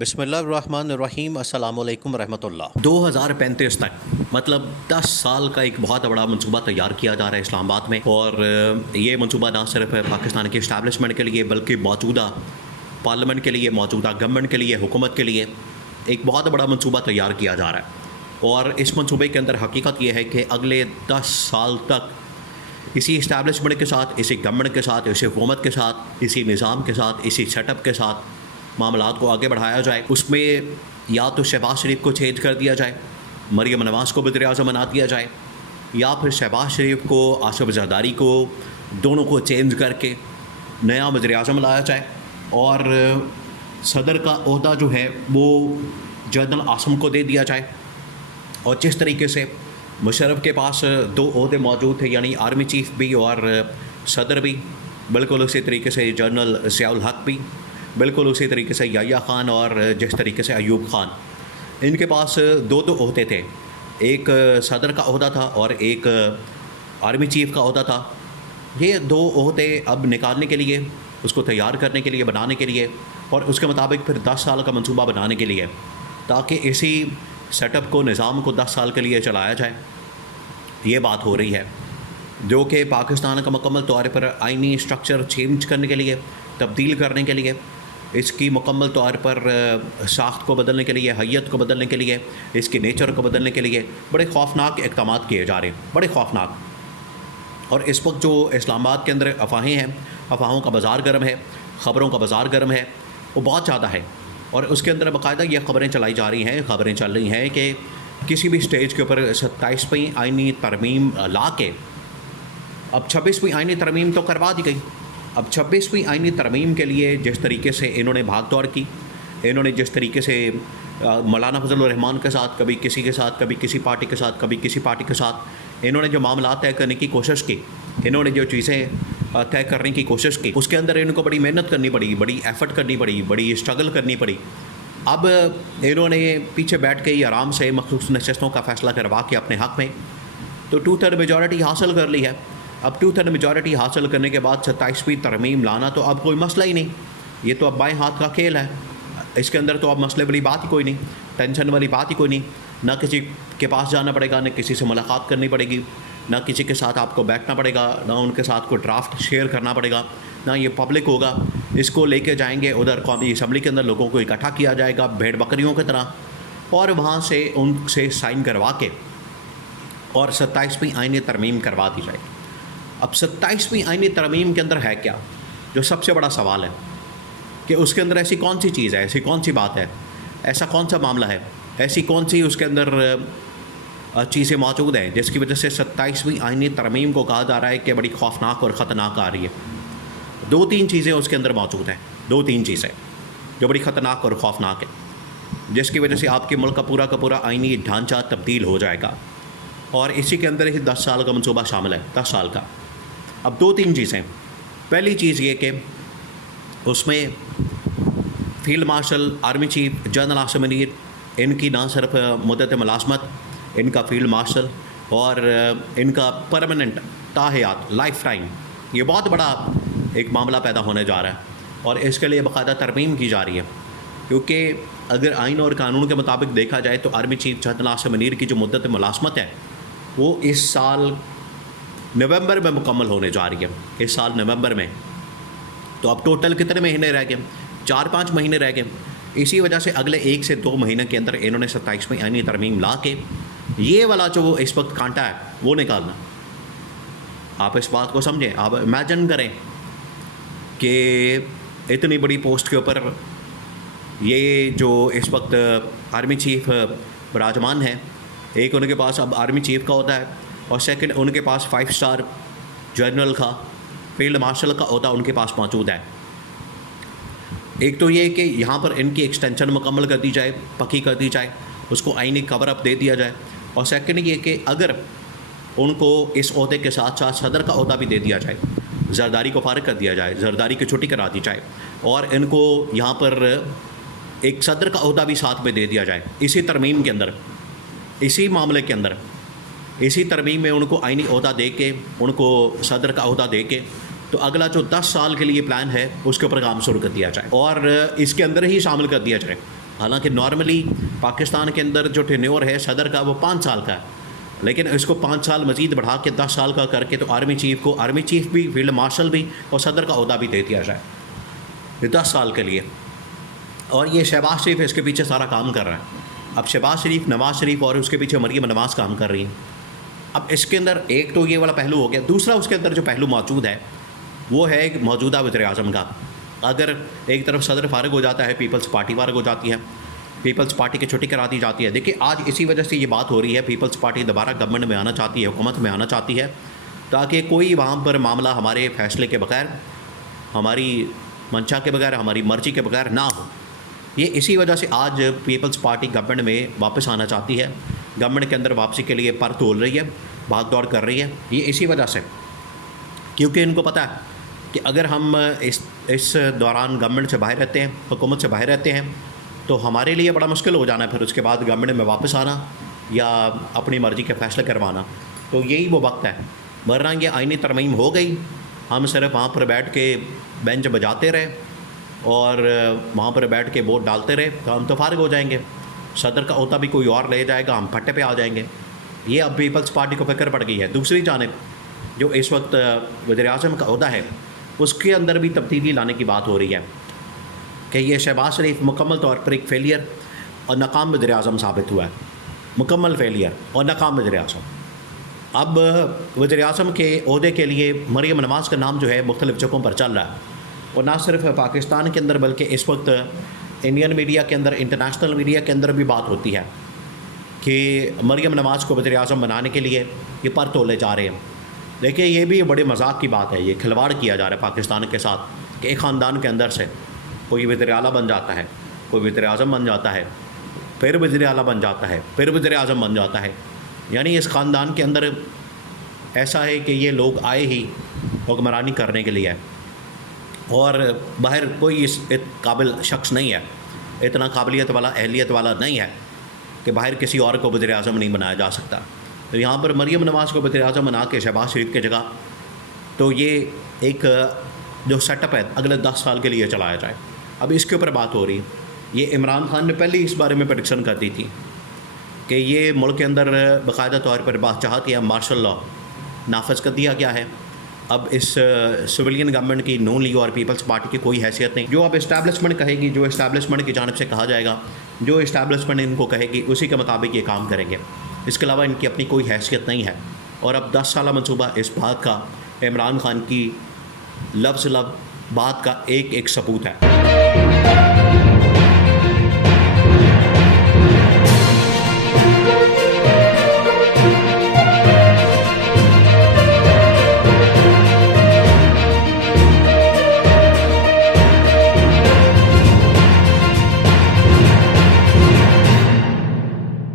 بسم اللہ الرحمن الرحیم، السلام علیکم ورحمۃ اللہ۔ 2035 تک مطلب 10 سال کا ایک بہت بڑا منصوبہ تیار کیا جا رہا ہے اسلام آباد میں، اور یہ منصوبہ نہ صرف پاکستان کی اسٹیبلشمنٹ کے لیے بلکہ موجودہ پارلیمنٹ کے لیے، موجودہ گورنمنٹ کے لیے، حکومت کے لیے ایک بہت بڑا منصوبہ تیار کیا جا رہا ہے۔ اور اس منصوبے کے اندر حقیقت یہ ہے کہ اگلے 10 سال تک اسی اسٹیبلشمنٹ کے ساتھ، اسی گورنمنٹ کے ساتھ، اسی حکومت کے ساتھ، اسی نظام کے ساتھ، اسی سیٹ اپ کے ساتھ معاملات کو آگے بڑھایا جائے۔ اس میں یا تو شہباز شریف کو چینج کر دیا جائے، مریم نواز کو وزیر اعظم بنا دیا جائے، یا پھر شہباز شریف کو، آصف زرداری کو، دونوں کو چینج کر کے نیا وزیر اعظم لایا جائے، اور صدر کا عہدہ جو ہے وہ جنرل عاصم کو دے دیا جائے۔ اور جس طریقے سے مشرف کے پاس 2 عہدے موجود تھے، یعنی آرمی چیف بھی اور صدر بھی، بالکل اسی طریقے سے جنرل ضیاء الحق بھی، بالکل اسی طریقے سے یحییٰ خان، اور جس طریقے سے ایوب خان، ان کے پاس 2 عہدے تھے، ایک صدر کا عہدہ تھا اور ایک آرمی چیف کا عہدہ تھا۔ یہ 2 عہدے اب نکالنے کے لیے، اس کو تیار کرنے کے لیے، بنانے کے لیے، اور اس کے مطابق پھر 10 سال کا منصوبہ بنانے کے لیے، تاکہ اسی سیٹ اپ کو، نظام کو 10 سال کے لیے چلایا جائے، یہ بات ہو رہی ہے، جو کہ پاکستان کا مکمل طور پر آئینی اسٹرکچر چینج کرنے کے لیے، تبدیل کرنے کے لیے، اس کی مکمل طور پر ساخت کو بدلنے کے لیے، حیت کو بدلنے کے لیے، اس کے نیچر کو بدلنے کے لیے بڑے خوفناک اقدامات کیے جا رہے ہیں، بڑے خوفناک۔ اور اس وقت جو اسلام آباد کے اندر افواہیں ہیں، افواہوں کا بازار گرم ہے، خبروں کا بازار گرم ہے، وہ بہت زیادہ ہے۔ اور اس کے اندر باقاعدہ یہ خبریں چلائی جا رہی ہیں، خبریں چل رہی ہیں کہ کسی بھی سٹیج کے اوپر 27ویں آئینی ترمیم لا کے، اب 26ویں آئینی ترمیم تو کروا دی گئی، اب 26ویں آئینی ترمیم کے لیے جس طریقے سے انہوں نے بھاگ دوڑ کی، انہوں نے جس طریقے سے مولانا فضل الرحمان کے ساتھ، کبھی کسی کے ساتھ، کبھی کسی پارٹی کے ساتھ، کبھی کسی پارٹی کے ساتھ، انہوں نے جو معاملات طے کرنے کی کوشش کی، انہوں نے جو چیزیں طے کرنے کی کوشش کی، اس کے اندر ان کو بڑی محنت کرنی پڑی، بڑی ایفرٹ کرنی پڑی، بڑی اسٹرگل کرنی پڑی۔ اب انہوں نے پیچھے بیٹھ کے آرام سے مخصوص نشستوں کا فیصلہ کروا کے اپنے حق میں تو 2/3 میجورٹی حاصل کر لی ہے۔ اب 2/3 میجورٹی حاصل کرنے کے بعد 27ویں ترمیم لانا تو اب کوئی مسئلہ ہی نہیں، یہ تو اب بائیں ہاتھ کا کھیل ہے، اس کے اندر تو اب مسئلے والی بات ہی کوئی نہیں، ٹینشن والی بات ہی کوئی نہیں، نہ کسی کے پاس جانا پڑے گا، نہ کسی سے ملاقات کرنی پڑے گی، نہ کسی کے ساتھ آپ کو بیٹھنا پڑے گا، نہ ان کے ساتھ کوئی ڈرافٹ شیئر کرنا پڑے گا، نہ یہ پبلک ہوگا، اس کو لے کے جائیں گے ادھر قومی اسمبلی کے اندر، لوگوں کو اکٹھا کیا جائے گا بھیڑ بکریوں کی طرح، اور وہاں سے ان سے سائن کروا کے اور 27ویں آئینی ترمیم کروا دی جائے گی۔ اب 27ویں آئینی ترمیم کے اندر ہے کیا، جو سب سے بڑا سوال ہے کہ اس کے اندر ایسی کون سی چیز ہے، ایسی کون سی بات ہے، ایسا کون سا معاملہ ہے، ایسی کون سی اس کے اندر چیزیں موجود ہیں جس کی وجہ سے 27ویں آئینی ترمیم کو کہا جا رہا ہے کہ بڑی خوفناک اور خطرناک آ رہی ہے۔ 2-3 چیزیں اس کے اندر موجود ہیں، 2-3 چیزیں جو بڑی خطرناک اور خوفناک ہیں، جس کی وجہ سے آپ کے ملک کا پورا آئینی ڈھانچہ تبدیل ہو جائے گا، اور اسی کے اندر ہی 10 سال کا منصوبہ شامل ہے، 10 سال کا۔ اب 2-3 چیزیں، پہلی چیز یہ کہ اس میں field marshal, army chief, general Asim Munir, ان کی نہ صرف مدت ملازمت، ان کا فیلڈ مارشل اور ان کا پرماننٹ تاحیات، لائف ٹائم، یہ بہت بڑا ایک معاملہ پیدا ہونے جا رہا ہے، اور اس کے لیے باقاعدہ ترمیم کی جا رہی ہے، کیونکہ اگر آئین اور قانون کے مطابق دیکھا جائے تو army chief general Asim Munir کی جو مدت ملازمت ہے وہ اس سال نومبر میں مکمل ہونے جا رہی ہے، اس سال نومبر میں۔ تو اب ٹوٹل کتنے مہینے رہ گئے؟ 4-5 مہینے رہ گئے۔ اسی وجہ سے اگلے 1 سے 2 مہینے کے اندر انہوں نے 27ویں آئینی ترمیم لا کے یہ والا جو اس وقت کانٹا ہے وہ نکالنا۔ آپ اس بات کو سمجھیں، آپ امیجن کریں کہ اتنی بڑی پوسٹ کے اوپر یہ جو اس وقت آرمی چیف براجمان ہے، ایک ان کے پاس اب آرمی چیف کا ہوتا ہے، اور سیکنڈ ان کے پاس 5 اسٹار جنرل کا، فیلڈ مارشل کا عہدہ ان کے پاس موجود ہے۔ ایک تو یہ کہ یہاں پر ان کی ایکسٹینشن مکمل کر دی جائے، پکی کر دی جائے، اس کو آئینی کور اپ دے دیا جائے، اور سیکنڈ یہ کہ اگر ان کو اس عہدے کے ساتھ ساتھ صدر کا عہدہ بھی دے دیا جائے، زرداری کو فارغ کر دیا جائے، زرداری کی چھٹی کرا دی جائے، اور ان کو یہاں پر ایک صدر کا عہدہ بھی ساتھ میں دے دیا جائے، اسی ترمیم کے اندر، اسی معاملے کے اندر، اسی ترمیم میں ان کو آئینی عہدہ دے کے، ان کو صدر کا عہدہ دے کے، تو اگلا جو 10 سال کے لیے پلان ہے اس کے اوپر کام شروع کر دیا جائے، اور اس کے اندر ہی شامل کر دیا جائے حالانکہ نارملی پاکستان کے اندر جو ٹینیور ہے صدر کا وہ 5 سال کا ہے، لیکن اس کو 5 سال مزید بڑھا کے 10 سال کا کر کے تو آرمی چیف کو آرمی چیف بھی، فیلڈ مارشل بھی اور صدر کا عہدہ بھی دے دیا جائے یہ 10 سال کے لیے. اور یہ شہباز شریف اس کے پیچھے سارا کام کر رہا ہے. اب شہباز شریف، نواز شریف اور اس کے پیچھے مریم نواز کام کر رہی ہیں. اب اس کے اندر ایک تو یہ والا پہلو ہو گیا. دوسرا اس کے اندر جو پہلو موجود ہے وہ ہے موجودہ وزیر اعظم کا. اگر ایک طرف صدر فارغ ہو جاتا ہے، پیپلز پارٹی فارغ ہو جاتی ہے، پیپلز پارٹی کی چھٹی کرا دی جاتی ہے. دیکھیے آج اسی وجہ سے یہ بات ہو رہی ہے، پیپلز پارٹی دوبارہ گورنمنٹ میں آنا چاہتی ہے، حکومت میں آنا چاہتی ہے، تاکہ کوئی وہاں پر معاملہ ہمارے فیصلے کے بغیر، ہماری منشا کے بغیر، ہماری مرضی کے بغیر نہ ہو. یہ اسی وجہ سے آج پیپلز پارٹی گورنمنٹ میں واپس آنا چاہتی ہے، گورنمنٹ کے اندر واپسی کے لیے پر تول رہی ہے، بھاگ دوڑ کر رہی ہے. یہ اسی وجہ سے، کیونکہ ان کو پتہ ہے کہ اگر ہم اس دوران گورنمنٹ سے باہر رہتے ہیں، حکومت سے باہر رہتے ہیں، تو ہمارے لیے بڑا مشکل ہو جانا ہے پھر اس کے بعد گورنمنٹ میں واپس آنا یا اپنی مرضی کے فیصلے کروانا. تو یہی وہ وقت ہے، ورنہ یہ آئینی ترمیم ہو گئی، ہم صرف وہاں پر بیٹھ کے بینچ بجاتے رہے اور وہاں پر بیٹھ کے ووٹ ڈالتے رہے تو ہم تو فارغ ہو جائیں گے. صدر کا عہدہ بھی کوئی اور لے جائے گا، ہم پھٹے پہ آ جائیں گے. یہ اب پیپلز پارٹی کو فکر پڑ گئی ہے. دوسری جانب جو اس وقت وزیر اعظم کا عہدہ ہے اس کے اندر بھی تبدیلی لانے کی بات ہو رہی ہے کہ یہ شہباز شریف مکمل طور پر ایک فیلئر اور ناکام وزیر اعظم ثابت ہوا ہے، مکمل فیلئر اور ناکام وزیر اعظم. اب وزیر اعظم کے عہدے کے لیے مریم نواز کا نام جو ہے مختلف جگہوں پر چل رہا ہے، اور نہ صرف پاکستان کے اندر بلکہ اس وقت انڈین میڈیا کے اندر، انٹرنیشنل میڈیا کے اندر بھی بات ہوتی ہے کہ مریم نواز کو وزیر اعظم بنانے کے لیے یہ پر تولے جا رہے ہیں. دیکھیں یہ بھی بڑے مذاق کی بات ہے، یہ کھلواڑ کیا جا رہا ہے پاکستان کے ساتھ کہ ایک خاندان کے اندر سے کوئی وزیر اعلیٰ بن جاتا ہے، کوئی وزیر اعظم بن جاتا ہے، پھر وزیر اعلیٰ بن جاتا ہے، پھر وزیر اعظم بن جاتا ہے. یعنی اس خاندان کے اندر ایسا ہے کہ یہ لوگ آئے ہی حکمرانی کرنے کے لیے اور باہر کوئی اس قابل شخص نہیں ہے، اتنا قابلیت والا، اہلیت والا نہیں ہے کہ باہر کسی اور کو وزیر اعظم نہیں بنایا جا سکتا. تو یہاں پر مریم نواز کو وزیر اعظم بنا کے شہباز شریف کی جگہ، تو یہ ایک جو سیٹ اپ ہے اگلے 10 سال کے لیے چلایا جائے. اب اس کے اوپر بات ہو رہی ہے. یہ عمران خان نے پہلے اس بارے میں پریڈکشن کر دی تھی کہ یہ ملک کے اندر باقاعدہ طور پر بات چاہتی ہے مارشل لا نافذ کر دیا گیا ہے. اب اس سویلین گورنمنٹ کی نون لیگ اور پیپلز پارٹی کی کوئی حیثیت نہیں. جو اب اسٹیبلشمنٹ کہے گی، جو اسٹیبلشمنٹ کی جانب سے کہا جائے گا، جو اسٹیبلشمنٹ ان کو کہے گی اسی کے مطابق یہ کام کریں گے. اس کے علاوہ ان کی اپنی کوئی حیثیت نہیں ہے. اور اب 10 سالہ منصوبہ اس بات کا عمران خان کی لفظ بات کا ایک ثبوت ہے.